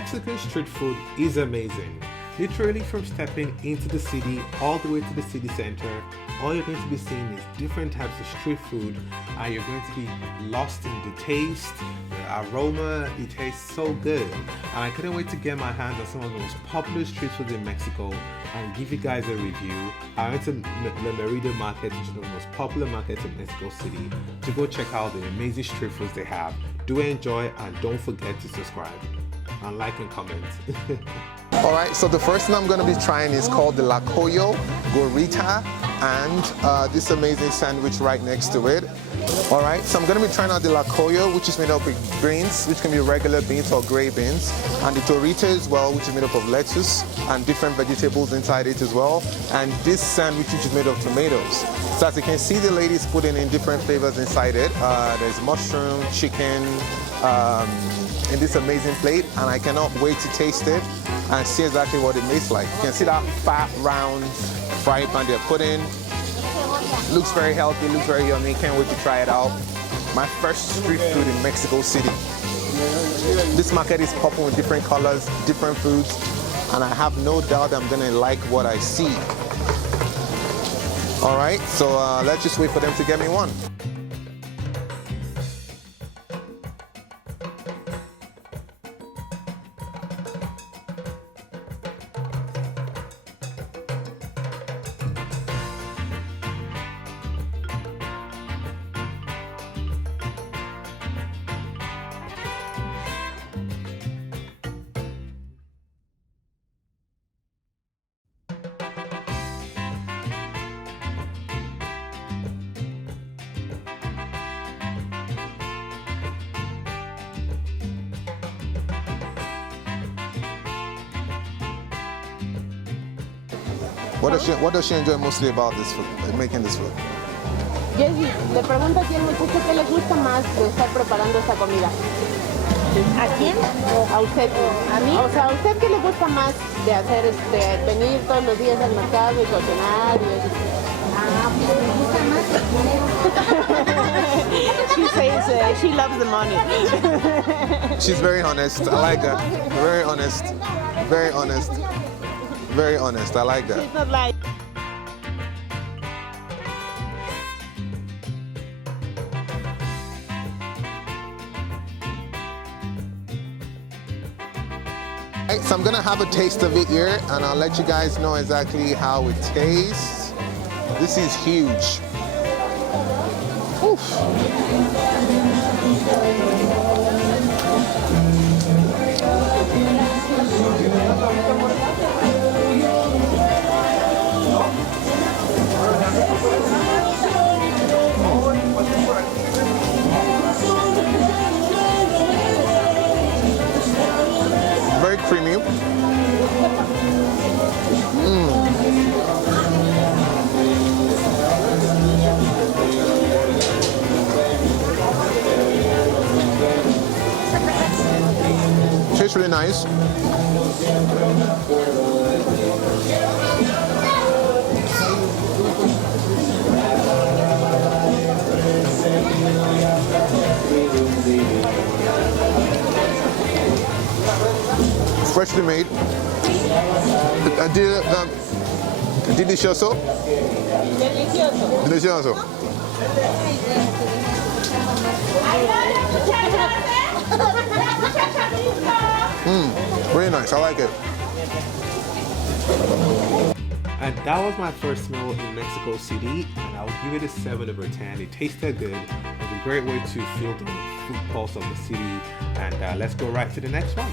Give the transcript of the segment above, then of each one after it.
Mexican street food is amazing. Literally from stepping into the city all the way to the city center, all you're going to be seeing is different types of street food and you're going to be lost in the taste, the aroma. It tastes so good. And I couldn't wait to get my hands on some of the most popular street food in Mexico and give you guys a review. I went to the Merida Market, which is one of the most popular markets in Mexico City, to go check out the amazing street foods they have. Do enjoy and don't forget to subscribe and like and comment. All right, so the first thing I'm going to be trying is called the Coyo Gorita, and this amazing sandwich right next to it. All right, so I'm going to be trying out the Coyo, which is made up with beans, which can be regular beans or gray beans, and the Torita as well, which is made up of lettuce and different vegetables inside it as well, and this sandwich, which is made of tomatoes. So as you can see, the lady's putting in different flavors inside it. There's mushroom, chicken, in this amazing plate, and I cannot wait to taste it and see exactly what it tastes like. You can see that fat, round fry pan they're putting. Looks very healthy, looks very yummy. Can't wait to try it out. My first street food in Mexico City. This market is popping with different colors, different foods, and I have no doubt I'm gonna like what I see. All right, so let's just wait for them to get me one. What does she enjoy mostly about this food, making this food? Jessy, le pregunto aquí al muchacho qué le gusta más de estar preparando esta comida. ¿A quién? A usted. ¿A mí? O sea, ¿a usted qué le gusta más de hacer venir todos los días al mercado y cocinar? She says she loves the money. She's very honest. I like that. Very honest. Very honest. Very honest. I like that. She's not like. Right, so I'm gonna have a taste of it here, and I'll let you guys know exactly how it tastes. This is huge. Oof. Very creamy. Tastes really nice. Freshly made. Delicioso. Delicioso. Very nice. I like it. And that was my first meal in Mexico City, and I would give it a 7 over 10. It tasted good. It was a great way to feel the food pulse of the city. And let's go right to the next one.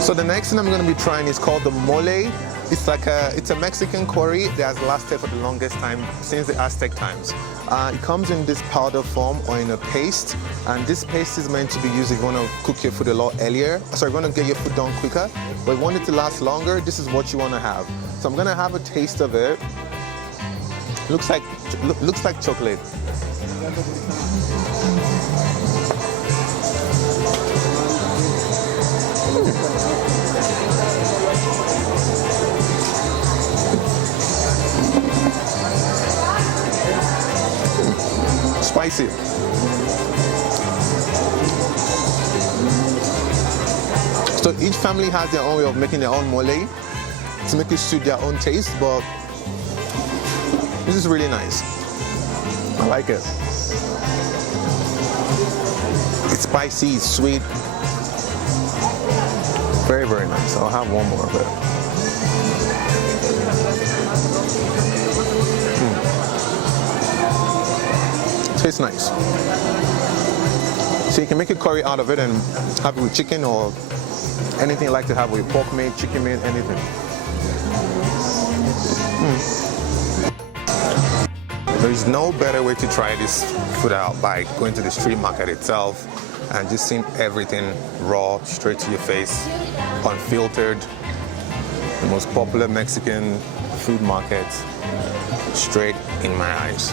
So the next thing I'm going to be trying is called the mole. It's a Mexican curry that has lasted for the longest time since the Aztec times. It comes in this powder form or in a paste, and this paste is meant to be used if you want to cook your food a lot earlier. So you want to get your food done quicker, but if you want it to last longer, this is what you want to have. So I'm going to have a taste of it. Looks like chocolate. see. So each family has their own way of making their own mole to make it suit their own taste, but this is really nice. I like it. It's spicy, it's sweet. Very, very nice. I'll have one more of it. Tastes nice. So you can make a curry out of it and have it with chicken or anything you like to have with pork meat, chicken meat, anything. There's no better way to try this food out by going to the street market itself and just seeing everything raw, straight to your face, unfiltered. The most popular Mexican food market, straight in my eyes.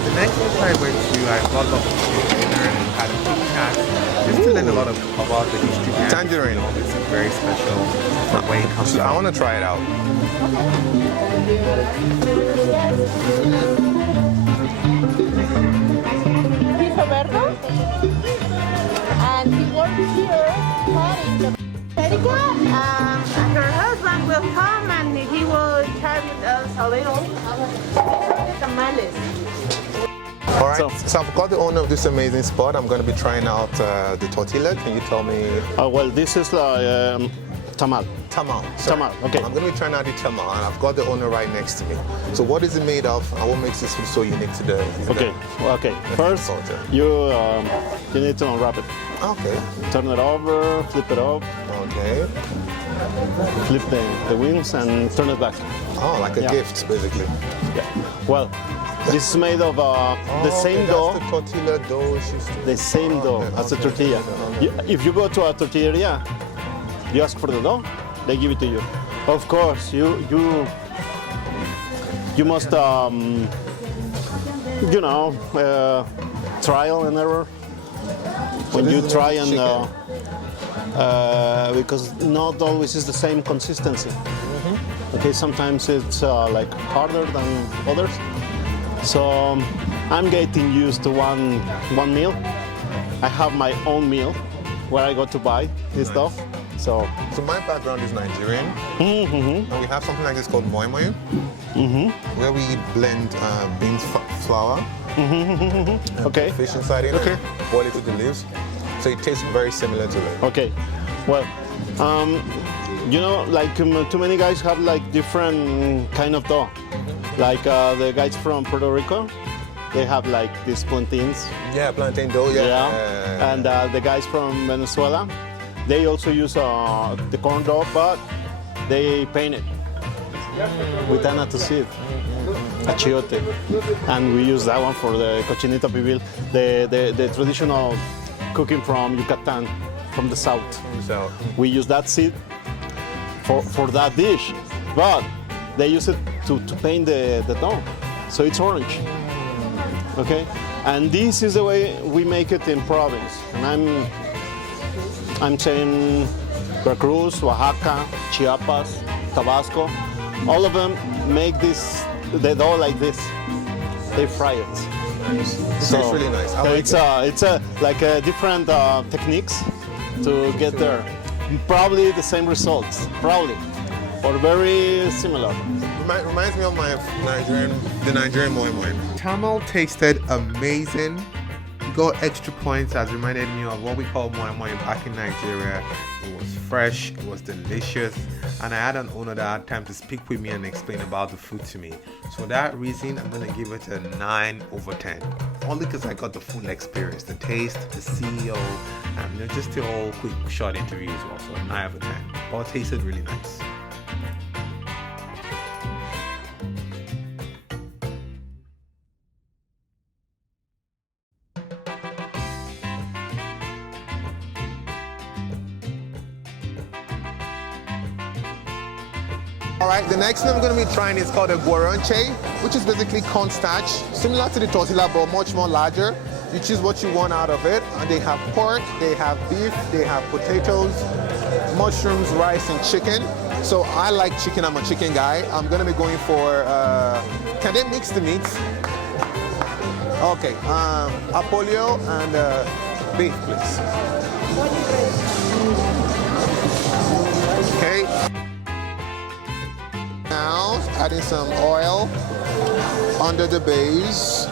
The next place I went to, I got up to dinner and had a quick chat just to learn a lot about the history behind Tangerine. it. It's very special the way it comes I out. want to try it out. He's Roberto, and he works here cutting the Erika. Her husband will come and he will try with us a little tamales. All right, so I've got the owner of this amazing spot. I'm going to be trying out the tortilla. Can you tell me? Well, this is like tamal. Tamal. Tamal, okay. I'm going to be trying out the tamal, and I've got the owner right next to me. So what is it made of, and what makes this food so unique to the? Okay. First, culture? you need to unwrap it. Okay. Turn it over, flip it up, Okay. flip the wings, and turn it back. Oh, like a Yeah. gift, basically. Yeah. Well, this is made of the same dough. That's the tortilla dough. The same dough as the okay. tortilla. If you go to a tortilleria, you ask for the dough, they give it to you. Of course, you must trial and error. When this you is try chicken. and because not always is the same consistency. Okay, sometimes it's like harder than others. So I'm getting used to one meal. I have my own meal where I go to buy this stuff. So my background is Nigerian, and we have something like this called moi moi, where we blend beans flour, and okay. put fish inside it, and boil it with the leaves. So it tastes very similar to it. Okay, well, like too many guys have like different kind of dough. Like the guys from Puerto Rico, they have like these plantains. Yeah, plantain dough. Yeah. And the guys from Venezuela, they also use the corn dough, but they paint it with annatto seed, achiote, and we use that one for the cochinita pibil, the traditional cooking from Yucatan, from the south. So We use that seed for that dish, but they use it to paint the dough, so it's orange. Okay, and this is the way we make it in province, and I'm saying Veracruz, Oaxaca, Chiapas, Tabasco, all of them make the dough like this. They fry it. it's really nice. I like It's like different techniques to get there. Probably the same results, probably, or very similar. Reminds me of the Nigerian moi moi. Tamale tasted amazing. He got extra points as reminded me of what we call moi moi back in Nigeria. It was fresh, it was delicious, and I had an owner that had time to speak with me and explain about the food to me. So for that reason, I'm gonna give it a 9/10. Only because I got the full experience, the taste, the CEO, and just the whole quick short interview as well. So a 9/10. All tasted really nice. All right, the next thing I'm going to be trying is called a guaranche, which is basically cornstarch, similar to the tortilla, but much more larger. You choose what you want out of it. And they have pork, they have beef, they have potatoes, mushrooms, rice, and chicken. So I like chicken. I'm a chicken guy. I'm going to be going for, can they mix the meats? Okay, apolio and beef, please. Okay. Now, adding some oil under the base.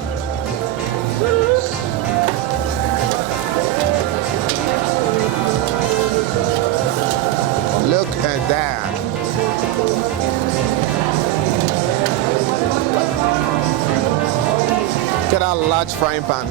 Look at that. Get a large frying pan.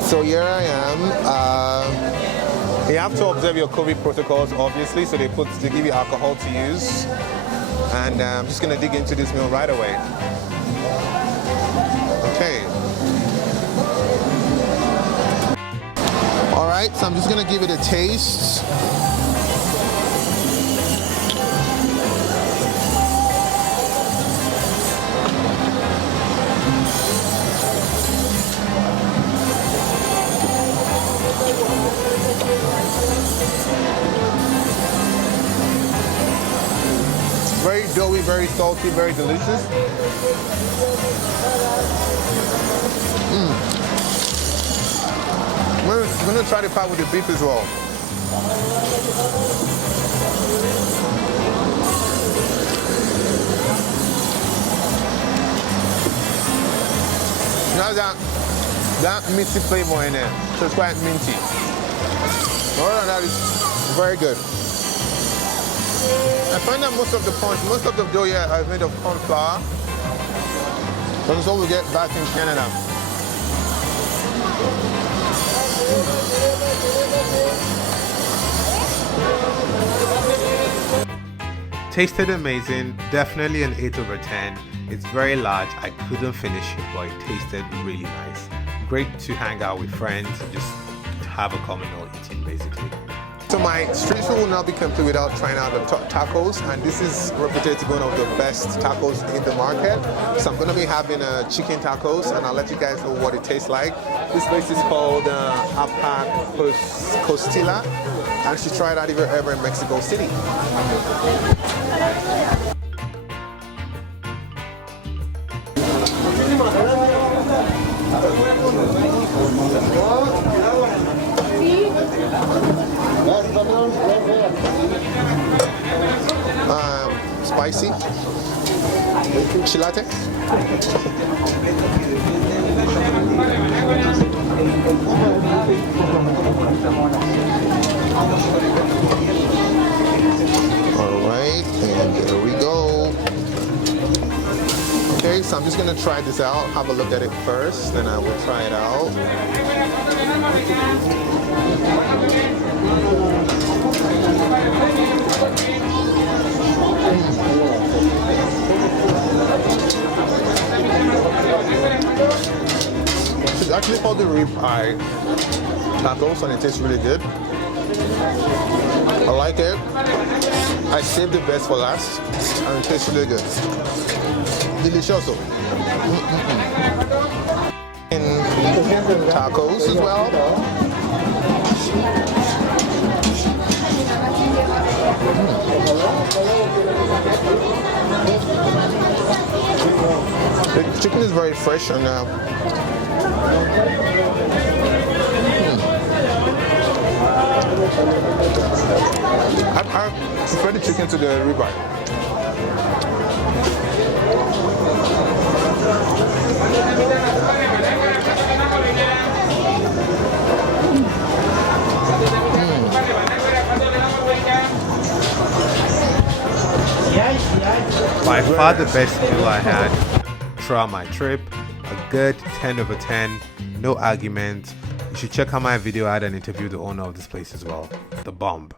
So here I am. You have to observe your COVID protocols, obviously. So they give you alcohol to use, and I'm just gonna dig into this meal right away. Okay. All right. So I'm just gonna give it a taste. Very doughy, very salty, very delicious. I'm gonna try the part with the beef as well. Now that minty flavor in there, so it's quite minty. All of that is very good. I find that most of the punch, most of the dough here is made of corn flour. But it's all we get back in Canada. Tasted amazing, definitely an 8 over 10. It's very large, I couldn't finish it, but it tasted really nice. Great to hang out with friends and just have a communal eating basically. So my street food will not be complete without trying out the tacos, and this is reputed to be one of the best tacos in the market. So I'm going to be having chicken tacos, and I'll let you guys know what it tastes like. This place is called Apa Costilla, and you should try it out if you're ever in Mexico City. Spicy chilate. All right, and there we go. Okay, so I'm just gonna try this out, have a look at it first, then I will try it out. It's actually called the rib eye tacos, and it tastes really good. I like it. I saved the best for last, and it tastes really good. Delicioso. And tacos as well. The chicken chicken is very fresh and I prefer the chicken to the ribeye. By far the best meal I had throughout my trip. A good 10 over 10, no arguments. You should check out my video. I had an interview with the owner of this place as well. The bomb.